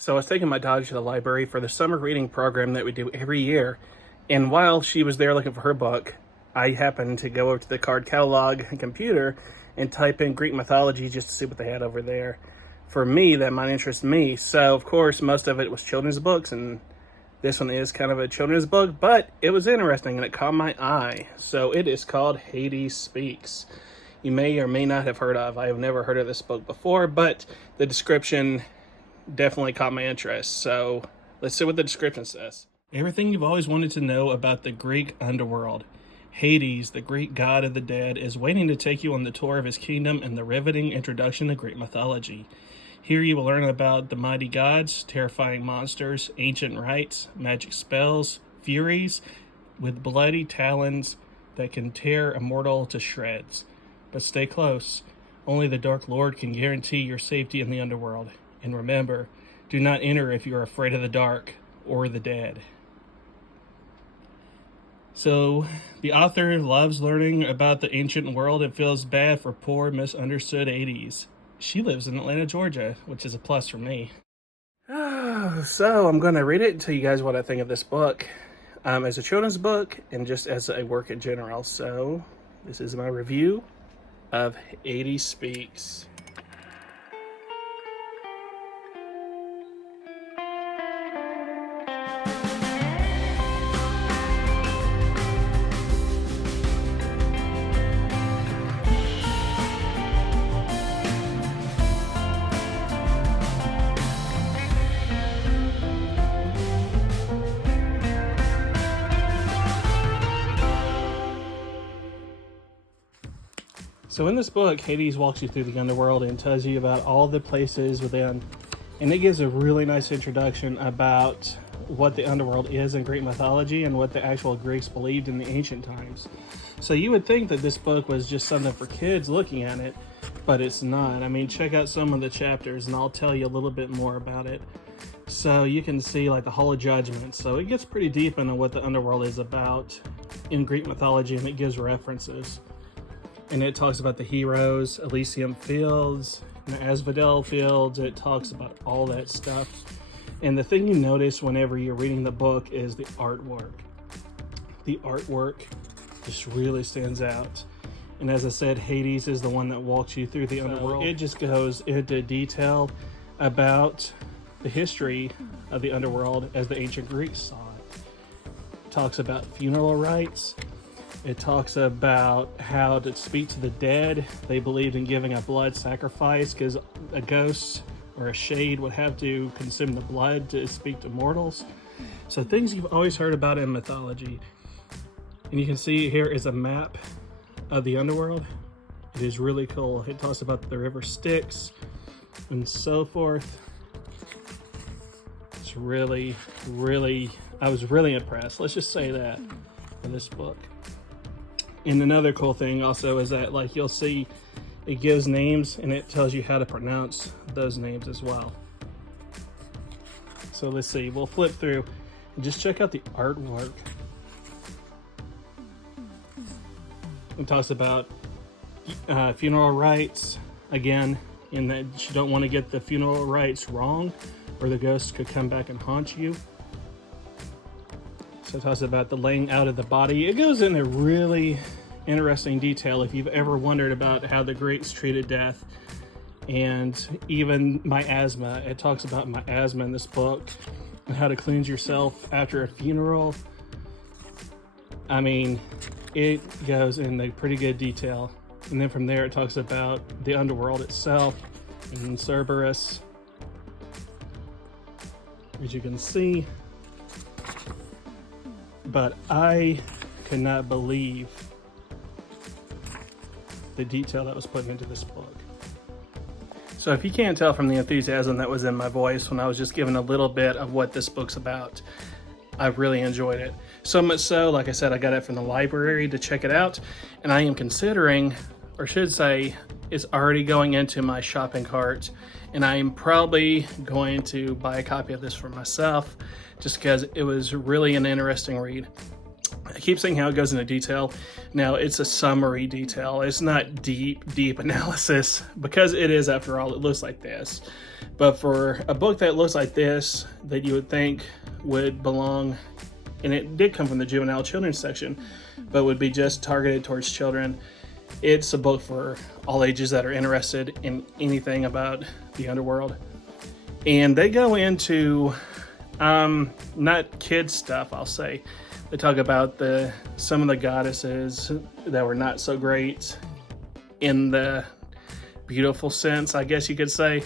So I was taking my daughter to the library for the summer reading program that we do every year. And while she was there looking for her book, I happened to go over to the card catalog computer and type in Greek mythology just to see what they had over there. For me, that might interest me. So, of course, most of it was children's books, and this one is kind of a children's book, but it was interesting and it caught my eye. So it is called Hades Speaks. You may or may not have heard of. I have never heard of this book before, but the description definitely caught my interest. So let's see what the description says. Everything you've always wanted to know about the Greek underworld. Hades, the Greek god of the dead, is waiting to take you on the tour of his kingdom and the riveting introduction to Greek mythology. Here you will learn about the mighty gods, terrifying monsters, ancient rites, magic spells, furies with bloody talons that can tear a mortal to shreds. But stay close. Only the Dark Lord can guarantee your safety in the underworld. And remember, do not enter if you are afraid of the dark or the dead. So, the author loves learning about the ancient world and feels bad for poor, misunderstood Hades. She lives in Atlanta, Georgia, which is a plus for me. So, I'm going to read it and tell you guys what I think of this book as a children's book and just as a work in general. So, this is my review of Hades Speaks. So in this book, Hades walks you through the underworld and tells you about all the places within. And it gives a really nice introduction about what the underworld is in Greek mythology and what the actual Greeks believed in the ancient times. So you would think that this book was just something for kids looking at it, but it's not. I mean, check out some of the chapters and I'll tell you a little bit more about it. So you can see like the Hall of Judgment. So it gets pretty deep into what the underworld is about in Greek mythology, and it gives references. And it talks about the heroes, Elysium Fields, and the Asphodel Fields. It talks about all that stuff. And the thing you notice whenever you're reading the book is the artwork. The artwork just really stands out. And as I said, Hades is the one that walks you through the underworld. It just goes into detail about the history of the underworld as the ancient Greeks saw it. It talks about funeral rites. It talks about how to speak to the dead. They believed in giving a blood sacrifice because a ghost or a shade would have to consume the blood to speak to mortals. So things you've always heard about in mythology. And you can see here is a map of the underworld. It is really cool. It talks about the river Styx and so forth. It's really, I was really impressed. Let's just say that in this book. And another cool thing also is that, like, you'll see it gives names and it tells you how to pronounce those names as well. So let's see, we'll flip through and just check out the artwork. It talks about funeral rites, again, in that you don't want to get the funeral rites wrong or the ghosts could come back and haunt you. So it talks about the laying out of the body. It goes into really interesting detail if you've ever wondered about how the Greeks treated death and even miasma. It talks about miasma in this book and how to cleanse yourself after a funeral. I mean, it goes into pretty good detail. And then from there it talks about the underworld itself and Cerberus, as you can see. But I could not believe the detail that was put into this book. So if you can't tell from the enthusiasm that was in my voice when I was just giving a little bit of what this book's about, I really enjoyed it. So much so, like I said, I got it from the library to check it out, and I am considering, or should say, it's already going into my shopping cart, and I am probably going to buy a copy of this for myself just because it was really an interesting read. I keep saying how it goes into detail. Now, it's a summary detail. It's not deep analysis, because it is, after all, it looks like this. But for a book that looks like this, that you would think would belong, and it did come from the juvenile children's section, but would be just targeted towards children, it's a book for all ages that are interested in anything about the underworld. And they go into, not kids stuff, I'll say. They talk about some of the goddesses that were not so great in the beautiful sense, I guess you could say,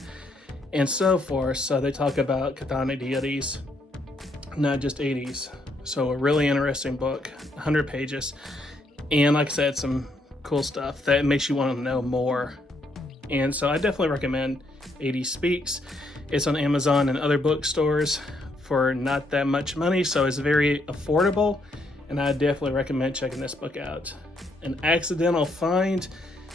and so forth. So they talk about chthonic deities, not just 80s. So a really interesting book, 100 pages. And like I said, some cool stuff that makes you want to know more. And so I definitely recommend 80 Speaks. It's on Amazon and other bookstores for not that much money, so it's very affordable, and I definitely recommend checking this book out. An accidental find,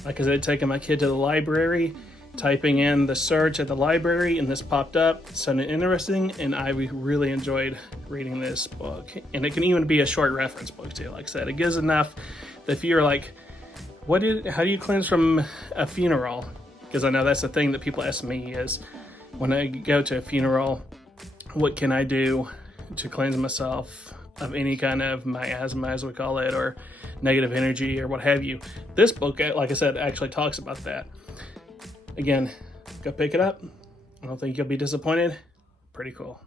like I said, taking my kid to the library, typing in the search at the library, and this popped up. Sounded interesting, and I really enjoyed reading this book. And it can even be a short reference book too. Like I said, it gives enough that if you're like, how do you cleanse from a funeral? Because I know that's the thing that people ask me is, when I go to a funeral, what can I do to cleanse myself of any kind of miasma, as we call it, or negative energy, or what have you? This book, like I said, actually talks about that. Again, go pick it up. I don't think you'll be disappointed. Pretty cool.